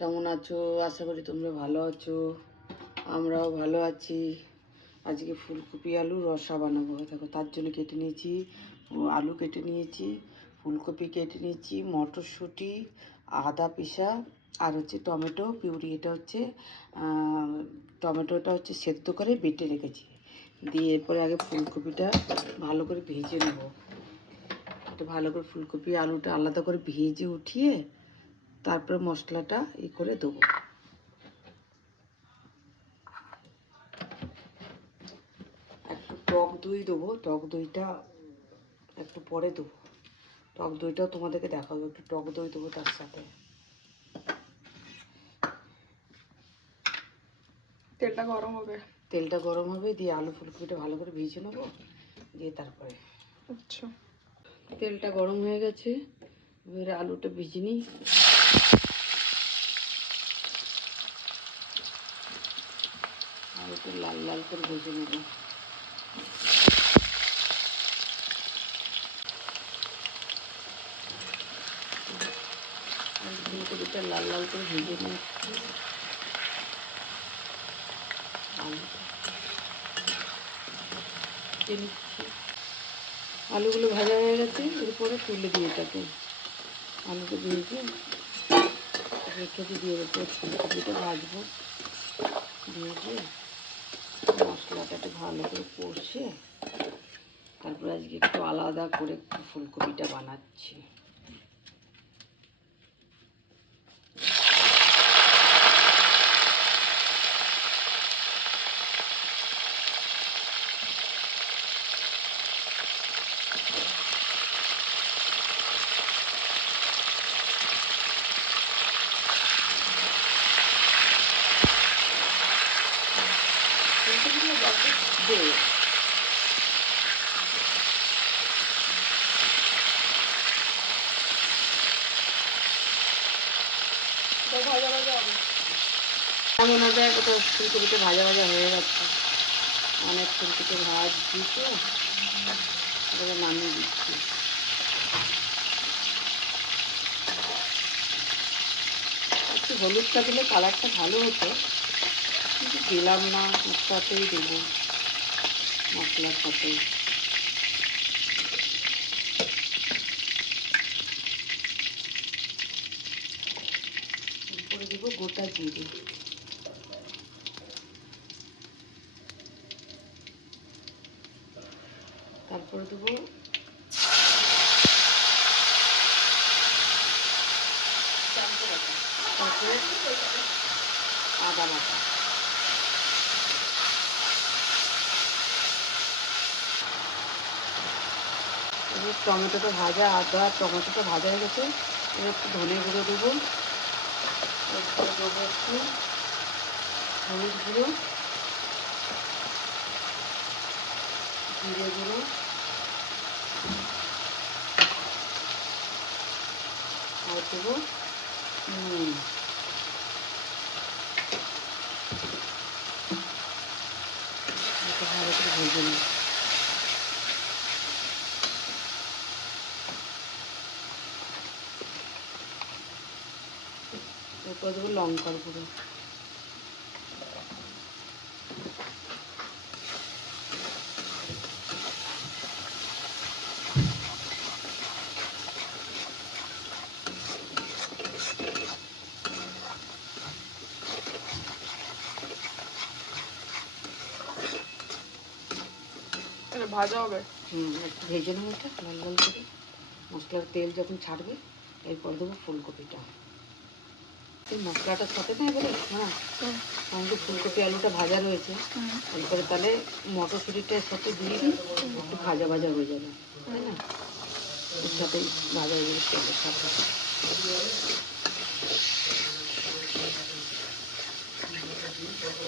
কেমন আছো? আশা করি তোমরা ভালো আছো। আমরাও ভালো আছি। আজকে ফুলকপি, আলু, রসা বানাবো। দেখো, তার জন্য কেটে নিয়েছি, আলু কেটে নিয়েছি, ফুলকপি কেটে নিয়েছি, মটরশুঁটি, আদা পিসা, আর হচ্ছে টমেটো পিউরি। এটা হচ্ছে টমেটোটা হচ্ছে সেদ্ধ করে বেটে রেখেছি। দিয়ে এরপরে আগে ফুলকপিটা ভালো করে ভেজে নেব। ভালো করে ফুলকপি, আলুটা আলাদা করে ভেজে উঠিয়ে তারপরে মশলাটা ই করে দেবো। একটু টক দই দেবো টক দইটা একটু পরে দেবো। টক দইটাও তোমাদেরকে দেখাবো একটু টক দই দেবো তার সাথে। তেলটা গরম হবে। তেলটা গরম হবে দিয়ে আলু ফুলকপিটা ভালো করে ভেজে নেব দিয়ে তারপরে। আচ্ছা। তেলটা গরম হয়ে গেছে এবারে আলুটা ভেজে নিই। আলুটা লাল লাল করে ভেজে নেব। ফুলকপিটা লাল লাল করে ভেজে নিচ্ছি। আলুগুলো ভাজা হয়ে গেছে, এরপরে তুলে দিয়ে এটাকে। আলুকে ভেজে রেখে দিয়ে দিয়ে এরপর ভাজবো। ভেজে একটু ভালো করে কষে তারপরে আজকে একটু আলাদা করে ফুলকপিটা বানাচ্ছি। ভাজা হবে হয়ে কোথাও ফুলকপিটা ভাজা ভাজা হয়ে যাচ্ছে। অনেক ফুলকপি ভাজ দিতে নামিয়ে দিচ্ছি। একটু হলুদটা দিলে কালারটা ভালো হতো। কিন্তু দিলাম না মশলাতেই দেবো। মশলার সাথে এরপরে দেবো গোটা জিরে। তারপরে দেবো তারপরে আদা বাটা। এবার টমেটোটা ভাজা আদা টমেটোটা ভাজা হয়ে গেছে, এবার একটু ধনে গুঁড়ো দেবো। দেবো একটু, হলুদ গুঁড়ো, জিরে গুঁড়ো। আর দেবো নুন। ভালো করে ভেজে নিই। এরপর দেবো লঙ্কার গুঁড়ো এটা ভাজা হবে? হুম একটু ভেজে নেব এটা লাল লাল করে। মশলার তেল যখন ছাড়বে এরপর দেবো ফুলকপিটা। এই মশলাটার সাথে না এবারে হ্যাঁ হুম আমাদের ফুলকপি আলুটা ভাজা রয়েছে হুম এরপরে তাহলে মটরশুঁটিটার সাথে দিয়ে দিই, একটু ভাজা ভাজা হয়ে যাবে। তাই না? সাথে ভাজা হয়ে যাবে সাথে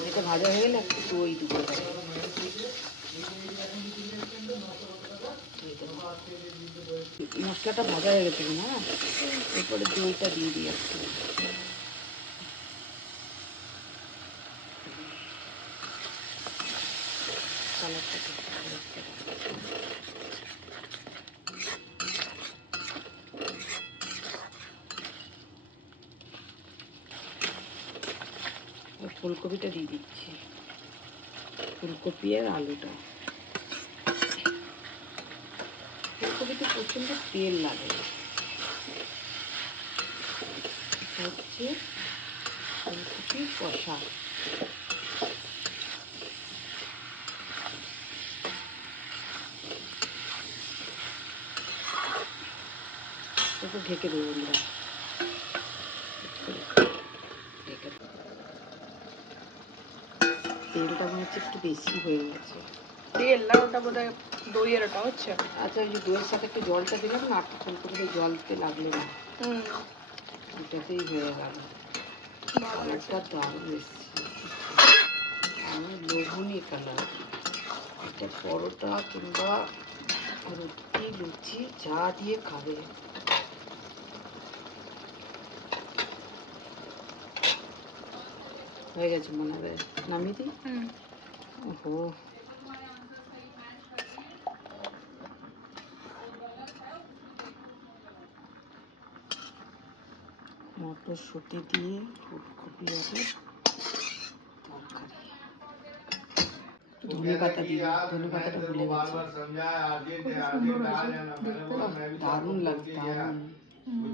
এটা ভাজা হয়ে গেলে একটু দই দেবো। মশলাটা ভাজা হয়ে গেছে হ্যাঁ এরপরে দইটা দিয়ে দিই একটু কালারটা খুব ভালো আসছে। ফুলকপিটা দিয়ে দিচ্ছি। ফুলকপি আর আলুটা। ফুলকপিতে প্রচণ্ড তেল লাগে। হচ্ছে ফুলকপির কষা। একটু ঢেকে দেবো ঢেকে দেবো। তেলটা মনে হচ্ছে একটু বেশি হয়ে গেছে। তেল না ওটা বোধ হয় দইয়ের ওটা হচ্ছে? আচ্ছা ওই দইয়ের সাথে একটু জলটা দিলাম না আর ফুলকপিতে জলতে লাগল না। হুম। ওটাতেই হয়ে গেল। কালারটা দারুণ এসছে। লোভনীয় কালার। এটা পরোটা কিংবা রুটি লুচি যা দিয়ে খাবে। হয়ে গেছে মনে হয় নামিয়ে দিই হুম ওহো মটরশুঁটি দিয়ে ফুলকপি হবে তরকারি ধনে পাতা দিয়ে ধনে পাতাটা ভুলে গেছি খুব সুন্দর হয়েছে দেখতে দারুণ লাগছে দারুণ হুম।